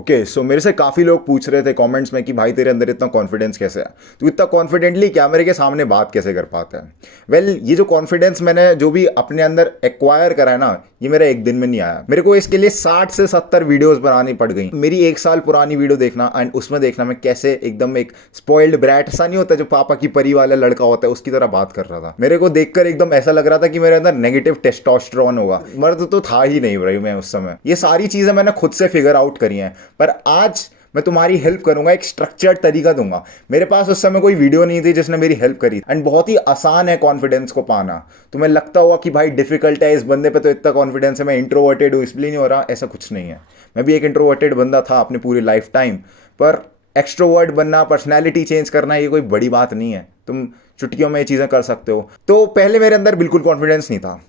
Okay so मेरे से काफ़ी लोग पूछ रहे थे कमेंट्स में कि भाई तेरे अंदर इतना कॉन्फिडेंस कैसे है, तू इतना कॉन्फिडेंटली कैमरे के सामने बात कैसे कर पाता है। ये जो कॉन्फिडेंस मैंने जो भी अपने अंदर एक्वायर करा है ना, ये मेरा एक दिन में नहीं आया। मेरे को इसके लिए 60 से 70 वीडियोस बनानी पड़ गई। मेरी 1 साल पुरानी वीडियो देखना एंड उसमें देखना मैं कैसे एकदम एक स्पॉइल्ड ब्रैट सा नहीं होता जो पापा की परी वाला लड़का होता है, उसकी तरह बात कर रहा था। मेरे को देखकर एकदम ऐसा लग रहा था कि मेरे अंदर नेगेटिव टेस्टोस्टेरोन होगा। मर्द तो था ही नहीं भाई मैं उस समय। ये सारी चीजें मैंने खुद से फिगर आउट करी हैं, पर आज मैं तुम्हारी हेल्प करूंगा, एक स्ट्रक्चर्ड तरीका दूंगा। मेरे पास उस समय कोई वीडियो नहीं थी जिसने मेरी हेल्प करी एंड बहुत ही आसान है कॉन्फिडेंस को पाना। तुम्हें लगता होगा कि भाई डिफिकल्ट है, इस बंदे पे तो इतना कॉन्फिडेंस है, मैं इंट्रोवर्टेड हूँ इसलिए नहीं हो रहा। ऐसा कुछ नहीं है। मैं भी एक इंट्रोवर्टेड बंदा था अपनी पूरी लाइफ टाइम, पर एक्सट्रोवर्ट बनना, पर्सनैलिटी चेंज करना ये कोई बड़ी बात नहीं है। तुम चुटकियों में ये चीज़ें कर सकते हो। तो पहले मेरे अंदर बिल्कुल कॉन्फिडेंस नहीं था।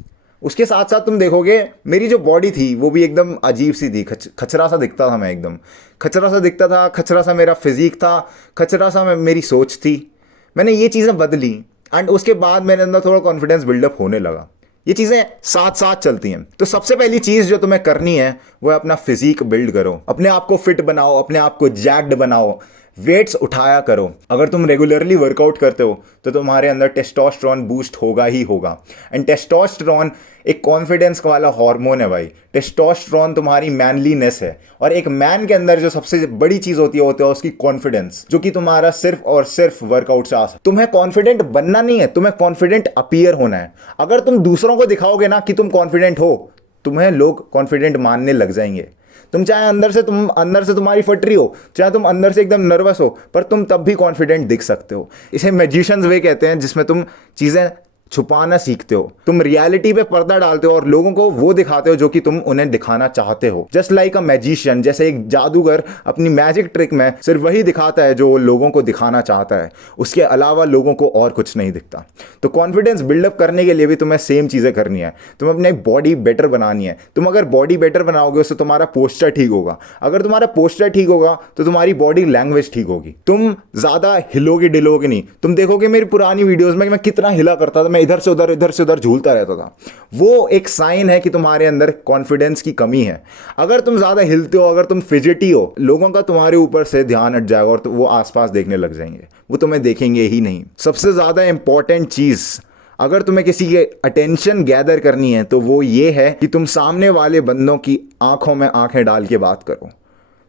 उसके साथ साथ तुम देखोगे मेरी जो बॉडी थी वो भी एकदम अजीब सी थी। खचरा सा दिखता था, मैं एकदम खचरा सा दिखता था। खचरा सा मेरा फिजिक था, खचरा सा मेरी सोच थी। मैंने ये चीज़ें बदली एंड उसके बाद मेरे अंदर थोड़ा कॉन्फिडेंस बिल्डअप होने लगा। ये चीज़ें साथ साथ चलती हैं। तो सबसे पहली चीज़ जो तुम्हें करनी है वो है अपना फिजिक बिल्ड करो, अपने आप को फिट बनाओ, अपने आप को जैक्ड बनाओ, वेट्स उठाया करो। अगर तुम रेगुलरली वर्कआउट करते हो तो तुम्हारे अंदर टेस्टोस्टेरोन बूस्ट होगा ही होगा। एंड टेस्टोस्टेरोन एक कॉन्फिडेंस वाला हार्मोन है भाई। टेस्टोस्टेरोन तुम्हारी मैनलीनेस है, और एक मैन के अंदर जो सबसे बड़ी चीज होती है उसकी कॉन्फिडेंस, जो कि तुम्हारा सिर्फ और सिर्फ वर्कआउट से आ सकता है। तुम्हें कॉन्फिडेंट बनना नहीं है, तुम्हें कॉन्फिडेंट अपीयर होना है। अगर तुम दूसरों को दिखाओगे ना कि तुम कॉन्फिडेंट हो, तुम्हें लोग कॉन्फिडेंट मानने लग जाएंगे। तुम चाहे अंदर से तुम्हारी फटरी हो, चाहे तुम अंदर से एकदम नर्वस हो, पर तुम तब भी कॉन्फिडेंट दिख सकते हो। इसे मैजिशियंस वे कहते हैं, जिसमें तुम चीज़ें छुपाना सीखते हो। तुम रियलिटी पे पर्दा डालते हो और लोगों को वो दिखाते हो जो कि तुम उन्हें दिखाना चाहते हो। जस्ट लाइक अ मैजिशियन, जैसे एक जादूगर अपनी मैजिक ट्रिक में सिर्फ वही दिखाता है जो वो लोगों को दिखाना चाहता है, उसके अलावा लोगों को और कुछ नहीं दिखता। तो कॉन्फिडेंस बिल्डअप करने के लिए भी तुम्हें सेम चीज़ें करनी है। तुम्हें अपनी बॉडी बेटर बनानी है। तुम अगर बॉडी बेटर बनाओगे उससे तुम्हारा पोस्चर ठीक होगा। अगर तुम्हारा पोस्चर ठीक होगा तो तुम्हारी बॉडी लैंग्वेज ठीक होगी। तुम ज़्यादा हिलोगे डिलोगे नहीं। तुम देखोगे मेरी पुरानी वीडियोज़ में मैं कितना हिला करता था, मैं इधर से उधर झूलता रहता था। वो एक साइन है कि तुम्हारे अंदर कॉन्फिडेंस की कमी है। अगर तुम ज्यादा हिलते हो, अगर तुम फिजिटी हो, लोगों का तुम्हारे ऊपर से ध्यान हट जाएगा और तो वो आसपास देखने लग जाएंगे, वो तुम्हें देखेंगे ही नहीं। सबसे ज्यादा इंपॉर्टेंट चीज अगर तुम्हें किसी के अटेंशन गैदर करनी है तो वो ये है कि तुम सामने वाले बंदों की आंखों में आंखें डाल के बात करो।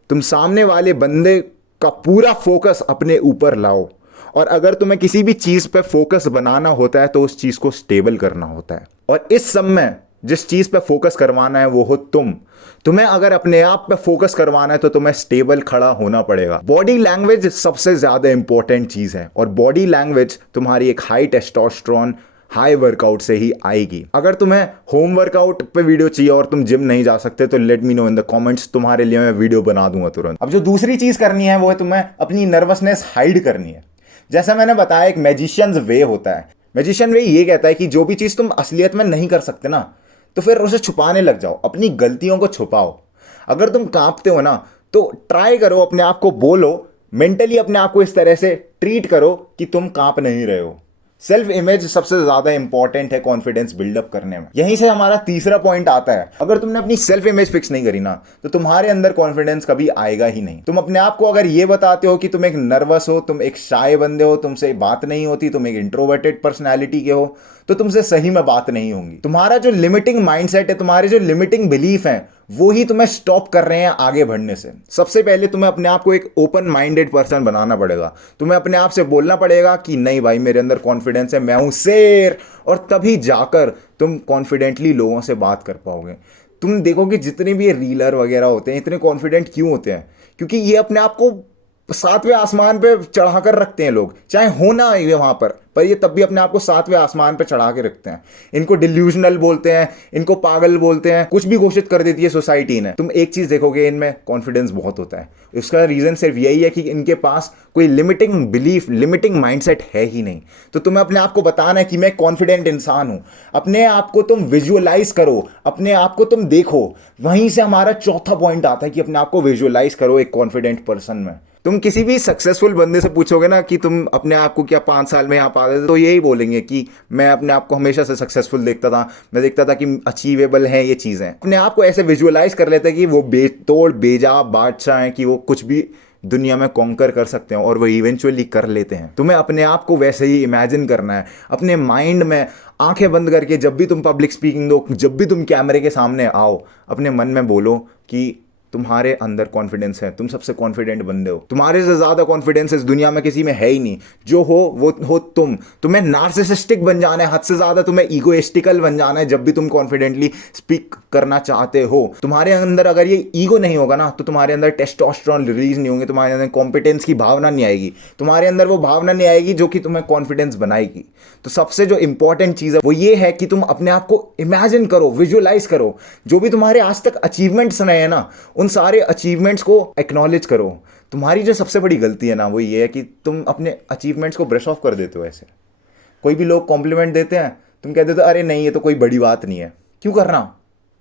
तुम सामने वाले बंदे का पूरा फोकस अपने ऊपर लाओ। और अगर तुम्हें किसी भी चीज पे फोकस बनाना होता है तो उस चीज को स्टेबल करना होता है। और इस समय जिस चीज पे फोकस करवाना है वो हो तुम्हें अगर अपने आप पे फोकस करवाना है तो तुम्हें स्टेबल खड़ा होना पड़ेगा। बॉडी लैंग्वेज सबसे ज्यादा इंपॉर्टेंट चीज है, और बॉडी लैंग्वेज तुम्हारी एक हाई टेस्टोस्टेरोन हाई वर्कआउट से ही आएगी। अगर तुम्हें होम वर्कआउट पे वीडियो चाहिए और तुम जिम नहीं जा सकते तो let me know in the comments, तुम्हारे लिए मैं वीडियो बना दूंगा तुरंत। अब जो दूसरी चीज करनी है वो है तुम्हें अपनी नर्वसनेस हाइड करनी है। जैसा मैंने बताया, एक मैजिशियंस वे होता है। मैजिशियन वे ये कहता है कि जो भी चीज तुम असलियत में नहीं कर सकते ना, तो फिर उसे छुपाने लग जाओ, अपनी गलतियों को छुपाओ। अगर तुम कांपते हो ना तो ट्राई करो, अपने आप को बोलो, मेंटली अपने आप को इस तरह से ट्रीट करो कि तुम कांप नहीं रहे हो। सेल्फ इमेज सबसे ज्यादा इंपॉर्टेंट है कॉन्फिडेंस बिल्डअप करने में। यहीं से हमारा तीसरा पॉइंट आता है। अगर तुमने अपनी सेल्फ इमेज फिक्स नहीं करी ना तो तुम्हारे अंदर कॉन्फिडेंस कभी आएगा ही नहीं। तुम अपने आप को अगर ये बताते हो कि तुम एक नर्वस हो, तुम एक शाय बंदे हो, तुमसे बात नहीं होती, तुम एक इंट्रोवर्टेड पर्सनैलिटी के हो, तो तुमसे सही में बात नहीं होंगी। तुम्हारा जो लिमिटिंग माइंडसेट है, तुम्हारे जो लिमिटिंग बिलीफ है, वो ही तुम्हें स्टॉप कर रहे हैं आगे बढ़ने से। सबसे पहले तुम्हें अपने आप को एक ओपन माइंडेड पर्सन बनाना पड़ेगा। तुम्हें अपने आप से बोलना पड़ेगा कि नहीं भाई, मेरे अंदर कॉन्फिडेंस है, मैं हूं शेर। और तभी जाकर तुम कॉन्फिडेंटली लोगों से बात कर पाओगे। तुम देखोगे जितने भी रीलर वगैरह होते हैं इतने कॉन्फिडेंट क्यों होते हैं? क्योंकि ये अपने आप को 7वें आसमान पे चढ़ाकर रखते हैं लोग, चाहे हो ना ये वहां पर ये तब भी अपने आप को 7वें आसमान पे चढ़ा के रखते हैं। इनको डिल्यूजनल बोलते हैं, इनको पागल बोलते हैं, कुछ भी घोषित कर देती है सोसाइटी ने। तुम एक चीज देखोगे, इनमें कॉन्फिडेंस बहुत होता है। इसका रीजन सिर्फ यही है कि इनके पास कोई लिमिटिंग बिलीफ, लिमिटिंग माइंडसेट है ही नहीं। तो तुम्हें अपने आप को बताना है कि मैं कॉन्फिडेंट इंसान हूं। अपने आप को तुम विजुअलाइज करो, अपने आप को तुम देखो। वहीं से हमारा चौथा पॉइंट आता है कि अपने आप को विजुअलाइज करो एक कॉन्फिडेंट पर्सन में। तुम किसी भी सक्सेसफुल बंदे से पूछोगे ना कि तुम अपने आप को क्या 5 साल में यहाँ आते थे तो यही बोलेंगे कि मैं अपने आप को हमेशा से सक्सेसफुल देखता था, मैं देखता था कि अचीवेबल हैं ये चीज़ें। अपने आप को ऐसे विजुअलाइज कर लेते हैं कि वो बेतोड़ बेजा बादशाह हैं, कि वो कुछ भी दुनिया में कॉन्कर कर सकते हैं, और वो इवेंचुअली कर लेते हैं। तुम्हें अपने आप को वैसे ही इमेजिन करना है अपने माइंड में, आंखें बंद करके। जब भी तुम पब्लिक स्पीकिंग दो, जब भी तुम कैमरे के सामने आओ, अपने मन में बोलो कि तुम्हारे अंदर कॉन्फिडेंस है, तुम सबसे कॉन्फिडेंट बंदे हो, तुम्हारे से ज़्यादा कॉन्फिडेंस इस दुनिया में किसी में है ही नहीं। जो हो वो हो तुम। तुम्हें नार्सिसिस्टिक बन जाना है, हद से ज़्यादा तुम्हें ईगोइस्टिकल बन जाना है जब भी तुम कॉन्फिडेंटली स्पीक करना चाहते हो। तुम्हारे अंदर अगर ये ईगो नहीं होगा ना, तो तुम्हारे अंदर टेस्टोस्टेरोन रिलीज नहीं होंगे, तुम्हारे अंदर कॉम्पिटेंस की भावना नहीं आएगी, तुम्हारे अंदर वो भावना नहीं आएगी जो कि तुम्हें कॉन्फिडेंस बनाएगी। तो सबसे जो इंपॉर्टेंट चीज़ है वो ये है कि तुम अपने आप को इमेजिन करो, विजुअलाइज करो। जो भी तुम्हारे आज तक अचीवमेंट्स रहे हैं ना, उन सारे अचीवमेंट्स को एक्नॉलेज करो। तुम्हारी जो सबसे बड़ी गलती है ना, वो ये है कि तुम अपने अचीवमेंट्स को ब्रश ऑफ कर देते हो। ऐसे कोई भी लोग कॉम्प्लीमेंट देते हैं, तुम कहते हो अरे नहीं ये तो कोई बड़ी बात नहीं है। क्यों करना?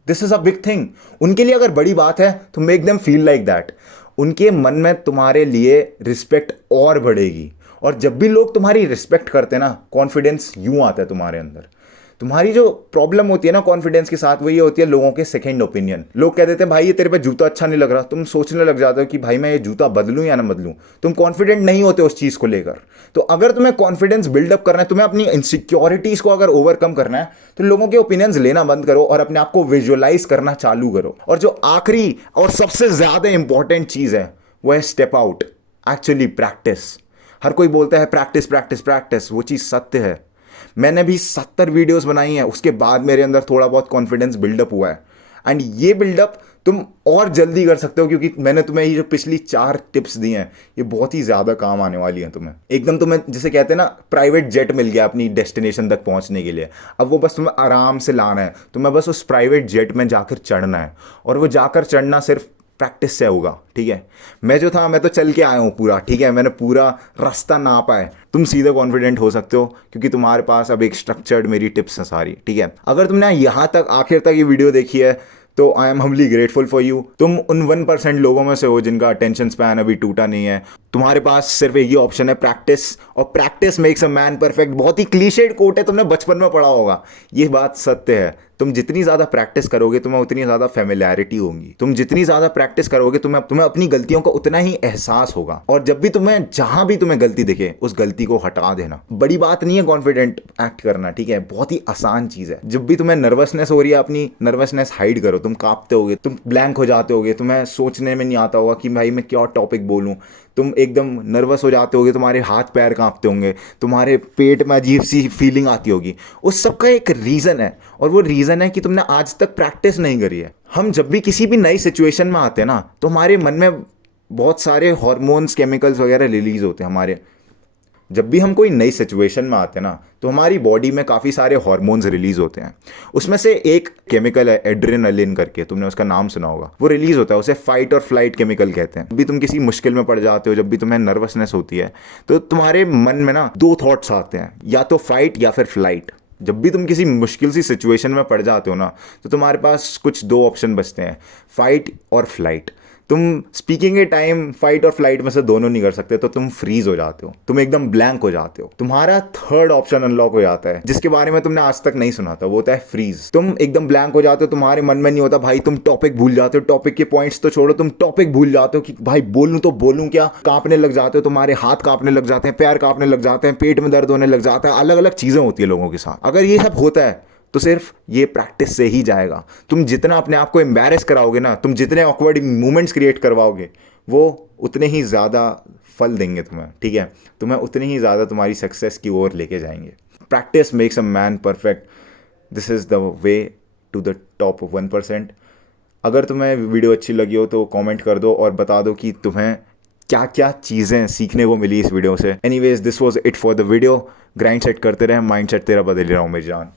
This is a big thing. उनके लिए अगर बड़ी बात है तो make them feel like that. उनके मन में तुम्हारे लिए रिस्पेक्ट और बढ़ेगी। और जब भी लोग तुम्हारी रिस्पेक्ट करते हैं ना, कॉन्फिडेंस यूं आता है तुम्हारे अंदर। तुम्हारी जो प्रॉब्लम होती है ना कॉन्फिडेंस के साथ, वो ये होती है लोगों के सेकंड ओपिनियन। लोग कह देते हैं भाई ये तेरे पे जूता अच्छा नहीं लग रहा, तुम सोचने लग जाते हो कि भाई मैं ये जूता बदलूं या ना बदलूं। तुम कॉन्फिडेंट नहीं होते उस चीज़ को लेकर। तो अगर तुम्हें कॉन्फिडेंस बिल्डअप करना है, तुम्हें अपनी इनसिक्योरिटीज को अगर ओवरकम करना है, तो लोगों के ओपिनियंस लेना बंद करो और अपने आप को विजुअलाइज करना चालू करो। और जो आखिरी और सबसे ज़्यादा इंपॉर्टेंट चीज़ है वो है स्टेप आउट, एक्चुअली प्रैक्टिस। हर कोई बोलता है प्रैक्टिस प्रैक्टिस प्रैक्टिस, वो चीज़ सत्य है। मैंने भी 70 वीडियोस बनाई हैं, उसके बाद मेरे अंदर थोड़ा बहुत कॉन्फिडेंस बिल्डअप हुआ है। एंड ये बिल्डअप तुम और जल्दी कर सकते हो, क्योंकि मैंने तुम्हें ये जो पिछली 4 टिप्स दी हैं, ये बहुत ही ज़्यादा काम आने वाली हैं तुम्हें। एकदम तुम्हें जैसे कहते हैं ना, प्राइवेट जेट मिल गया अपनी डेस्टिनेशन तक पहुंचने के लिए। अब वो बस तुम्हें आराम से लाना है, तुम्हें बस उस प्राइवेट जेट में जाकर चढ़ना है। और वो जाकर चढ़ना सिर्फ प्रैक्टिस से होगा, ठीक है। मैं जो था, मैं तो चल के आया हूँ पूरा, ठीक है। मैंने पूरा रास्ता नापा है। तुम सीधे कॉन्फिडेंट हो सकते हो क्योंकि तुम्हारे पास अब एक स्ट्रक्चर्ड मेरी टिप्स हैं सारी, ठीक है। अगर तुमने यहाँ तक आखिर तक ये वीडियो देखी है तो I am humbly grateful for you. तुम उन 1% लोगों में से हो जिनका अटेंशन स्पैन अभी टूटा नहीं है। तुम्हारे पास सिर्फ एक ही ऑप्शन है, प्रैक्टिस। और practice makes a man perfect. बहुत ही क्लीशेड कोट है, तुमने बचपन में पढ़ा होगा। ये बात सत्य है। तुम जितनी ज़्यादा प्रैक्टिस करोगे, तुम्हें उतनी ज़्यादा फेमिलियरिटी होगी। तुम जितनी ज़्यादा प्रैक्टिस करोगे, तुम्हें अपनी गलतियों का उतना ही एहसास होगा। और जब भी तुम्हें जहाँ भी तुम्हें गलती दिखे, उस गलती को हटा देना। बड़ी बात नहीं है कॉन्फिडेंट एक्ट करना, ठीक है। बहुत ही आसान चीज़ है। जब भी तुम्हें नर्वसनेस हो रही है, अपनी नर्वसनेस हाइड करो। तुम कांपते होगे, तुम ब्लैंक हो जाते होगे, तुम्हें सोचने में नहीं आता होगा कि भाई मैं क्या टॉपिक बोलूँ। तुम एकदम नर्वस हो जाते होगे, तुम्हारे हाथ पैर कांपते होंगे, तुम्हारे पेट में अजीब सी फीलिंग आती होगी। उस सब का एक रीज़न है, और वो रीज़न है कि तुमने आज तक प्रैक्टिस नहीं करी है। हम जब भी किसी भी नई सिचुएशन में आते हैं ना, तो हमारे मन में बहुत सारे हार्मोन्स, केमिकल्स वगैरह रिलीज होते हैं हमारे। जब भी हम कोई नई सिचुएशन में आते हैं ना, तो हमारी बॉडी में काफ़ी सारे हार्मोन्स रिलीज होते हैं। उसमें से एक केमिकल है एड्रेनलिन करके, तुमने उसका नाम सुना होगा। वो रिलीज होता है, उसे फाइट और फ्लाइट केमिकल कहते हैं। जब भी तुम किसी मुश्किल में पड़ जाते हो, जब भी तुम्हें नर्वसनेस होती है, तो तुम्हारे मन में ना 2 थॉट्स आते हैं, या तो फाइट या फिर फ्लाइट। जब भी तुम किसी मुश्किल सी सिचुएशन में पड़ जाते हो ना, तो तुम्हारे पास कुछ 2 ऑप्शन बचते हैं, फाइट और फ्लाइट। तुम स्पीकिंग के टाइम फाइट और फ्लाइट में से दोनों नहीं कर सकते, तो तुम फ्रीज हो जाते हो, तुम एकदम ब्लैंक हो जाते हो। तुम्हारा 3rd ऑप्शन अनलॉक हो जाता है, जिसके बारे में तुमने आज तक नहीं सुना था। वो होता है फ्रीज। तुम एकदम ब्लैंक हो जाते हो, तुम्हारे मन में नहीं होता भाई, तुम टॉपिक भूल जाते हो। टॉपिक के पॉइंट्स तो छोड़ो, तुम टॉपिक भूल जाते हो कि भाई बोलूं तो बोलूं क्या। कांपने लग जाते हो, तुम्हारे हाथ कांपने लग जाते हैं, पैर कांपने लग जाते हैं, पेट में दर्द होने लग जाता है। अलग अलग चीजें होती है लोगों के साथ। अगर ये सब होता है तो सिर्फ ये प्रैक्टिस से ही जाएगा। तुम जितना अपने आप को एम्बैरेस कराओगे ना, तुम जितने ऑकवर्ड मोमेंट्स क्रिएट करवाओगे, वो उतने ही ज़्यादा फल देंगे तुम्हें, ठीक है। तुम्हें उतनी ही ज़्यादा तुम्हारी सक्सेस की ओर लेके जाएंगे। Practice makes a man perfect. This is the way to the top 1%। अगर तुम्हें वीडियो अच्छी लगी हो तो कमेंट कर दो और बता दो कि तुम्हें क्या क्या चीज़ें सीखने को मिली इस वीडियो से। Anyways, this was it for the video. Grind set करते रहे, माइंड सेट तेरा बदल रहा हूँ मेरी जान।